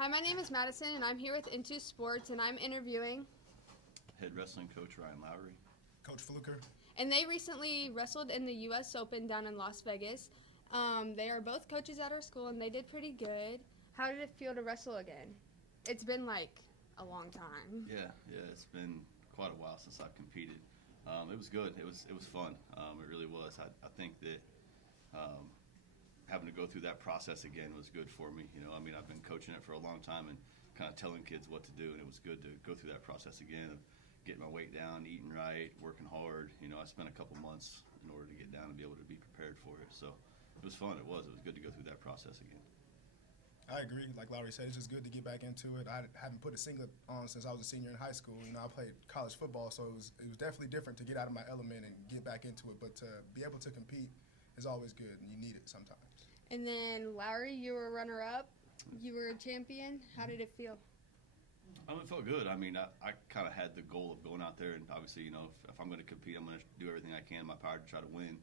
Hi, my name is Madison, and I'm here with Into Sports, and I'm interviewing. Head wrestling coach Ryan Lowry. Coach Fluker. And they recently wrestled in the U.S. Open down in Las Vegas. They are both coaches at our school, and they did pretty good. How did it feel to wrestle again? It's been like a long time. Yeah, it's been quite a while since I've competed. It was good. It was fun. It really was. I think that having to go through that process again was good for me. I've been coaching it for a long time and kind of telling kids what to do, and it was good to go through that process again of getting my weight down, eating right, working hard. I spent a couple months in order to get down and be able to be prepared for it. So it was fun. It was good to go through that process again. I agree. Like Lowry said, it's just good to get back into it. I haven't put a singlet on since I was a senior in high school. I played college football, so it was definitely different to get out of my element and get back into it. But to be able to compete is always good, and you need it sometimes. And then, Lowry, you were runner-up. You were a champion. How did it feel? It felt good. I kind of had the goal of going out there, and obviously, if I'm going to compete, I'm going to do everything I can in my power to try to win.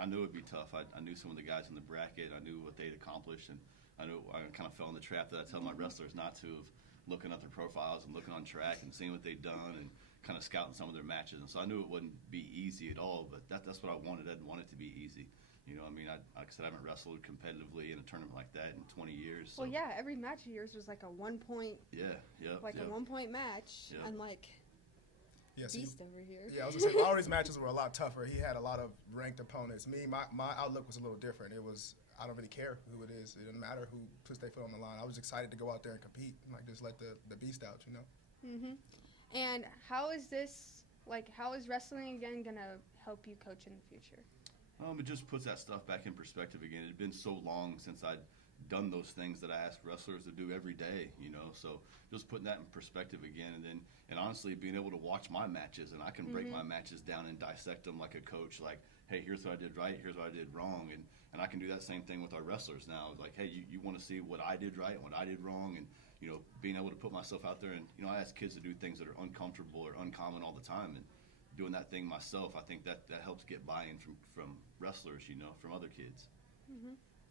I knew it would be tough. I knew some of the guys in the bracket. I knew what they'd accomplished, and I knew I kind of fell in the trap that I tell my wrestlers not to, of looking at their profiles and looking on track and seeing what they'd done and kind of scouting some of their matches. And so I knew it wouldn't be easy at all, but that's what I wanted. I didn't want it to be easy. Like I said, I haven't wrestled competitively in a tournament like that in 20 years. So. Well, yeah, every match of yours was like a 1 point. Yeah. A 1 point match. Yep. Unlike Beast over here. Yeah, I was going to say, Lowry's matches were a lot tougher. He had a lot of ranked opponents. My outlook was a little different. It was, I don't really care who it is. It doesn't matter who puts their foot on the line. I was excited to go out there and compete, and just let the beast out, And how is wrestling again going to help you coach in the future? It just puts that stuff back in perspective again. It had been so long since I'd done those things that I ask wrestlers to do every day, So just putting that in perspective again, and honestly being able to watch my matches, and I can break my matches down and dissect them like a coach. Like, hey, here's what I did right, here's what I did wrong, and I can do that same thing with our wrestlers now. Like, hey, you want to see what I did right and what I did wrong, and being able to put myself out there, and I ask kids to do things that are uncomfortable or uncommon all the time, and doing that thing myself, I think that helps get buy-in from wrestlers, from other kids.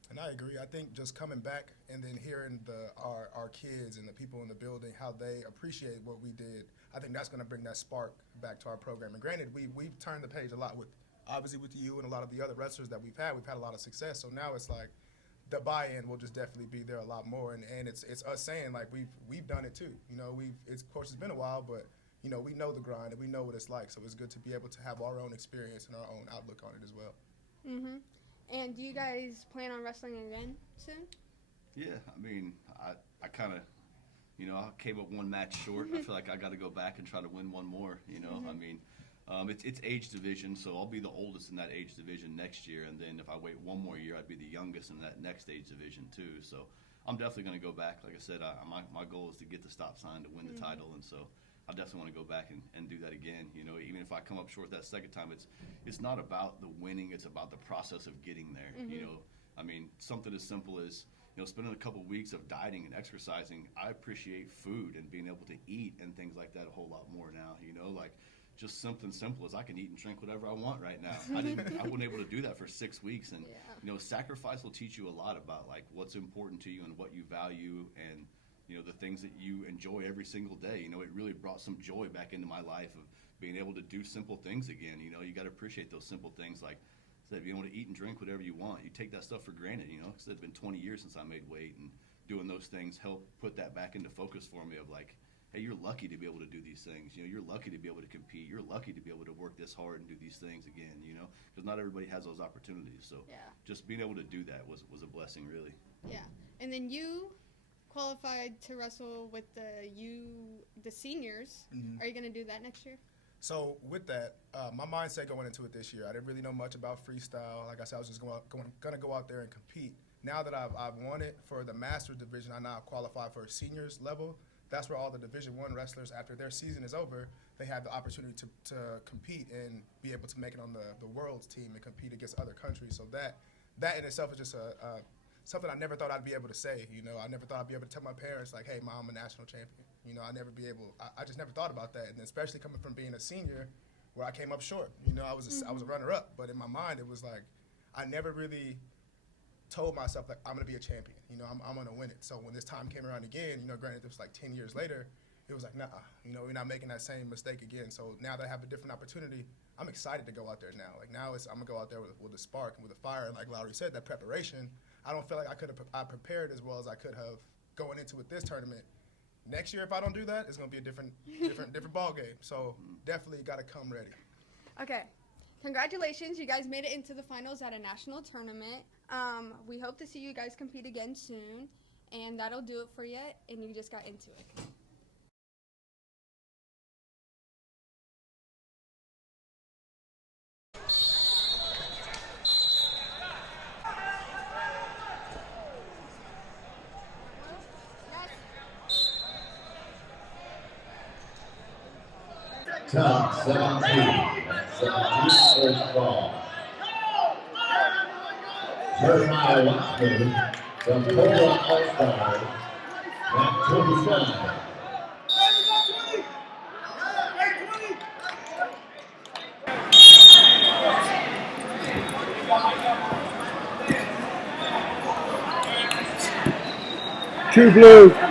And I agree. I think just coming back and then hearing our kids and the people in the building, how they appreciate what we did, I think that's going to bring that spark back to our program. And granted, we've turned the page a lot obviously with you and a lot of the other wrestlers that we've had a lot of success. So now it's like the buy-in will just definitely be there a lot more. And it's us saying, like, we've done it too. Of course, it's been a while, but we know the grind and we know what it's like. So it's good to be able to have our own experience and our own outlook on it as well. And do you guys plan on wrestling again soon? Yeah, I kind of, I came up one match short. I feel like I got to go back and try to win one more. It's age division, so I'll be the oldest in that age division next year, and then if I wait one more year, I'd be the youngest in that next age division too. So I'm definitely going to go back. Like I said, my goal is to get the stop sign to win the title, and so I definitely want to go back and do that again. Even if I come up short that second time, it's not about the winning; it's about the process of getting there. Something as simple as spending a couple weeks of dieting and exercising. I appreciate food and being able to eat and things like that a whole lot more now. Like just something simple as I can eat and drink whatever I want right now. I wasn't able to do that for 6 weeks, and sacrifice will teach you a lot about like what's important to you and what you value and. The things that you enjoy every single day. It really brought some joy back into my life of being able to do simple things again. You got to appreciate those simple things like I said, being able to eat and drink whatever you want. You take that stuff for granted, because it's been 20 years since I made weight, and doing those things help put that back into focus for me of like, hey, you're lucky to be able to do these things. You're lucky to be able to compete. You're lucky to be able to work this hard and do these things again, because not everybody has those opportunities. So just being able to do that was a blessing, really. Yeah. And then you qualified to wrestle with the seniors. Are you going to do that next year? So with that, my mindset going into it this year, I didn't really know much about freestyle. Like I said, I was just going to go out there and compete. Now that I've won it for the Masters division, I now qualify for a seniors level. That's where all the Division I wrestlers, after their season is over, they have the opportunity to compete and be able to make it on the world's team and compete against other countries. So that in itself is just something I never thought I'd be able to say. I never thought I'd be able to tell my parents, like, hey, Mom, I'm a national champion. I just never thought about that. And especially coming from being a senior where I came up short. I was a runner-up. But in my mind, it was like I never really told myself, like, I'm going to be a champion. You know, I'm going to win it. So when this time came around again, you know, granted it was like 10 years later, it was like, nah, you know, we're not making that same mistake again. So now that I have a different opportunity, I'm excited to go out there now. Like, now I'm going to go out there with a spark and with a fire. And like Lowry said, that preparation, I don't feel like I prepared as well as I could have going into it this tournament. Next year, if I don't do that, it's going to be a different ball game. So definitely got to come ready. Okay. Congratulations. You guys made it into the finals at a national tournament. We hope to see you guys compete again soon. And that'll do it for you. And you just got into it. Top 17. 17 first ball. Jeremiah Watson from Florida All-Stars at 25. True Blue.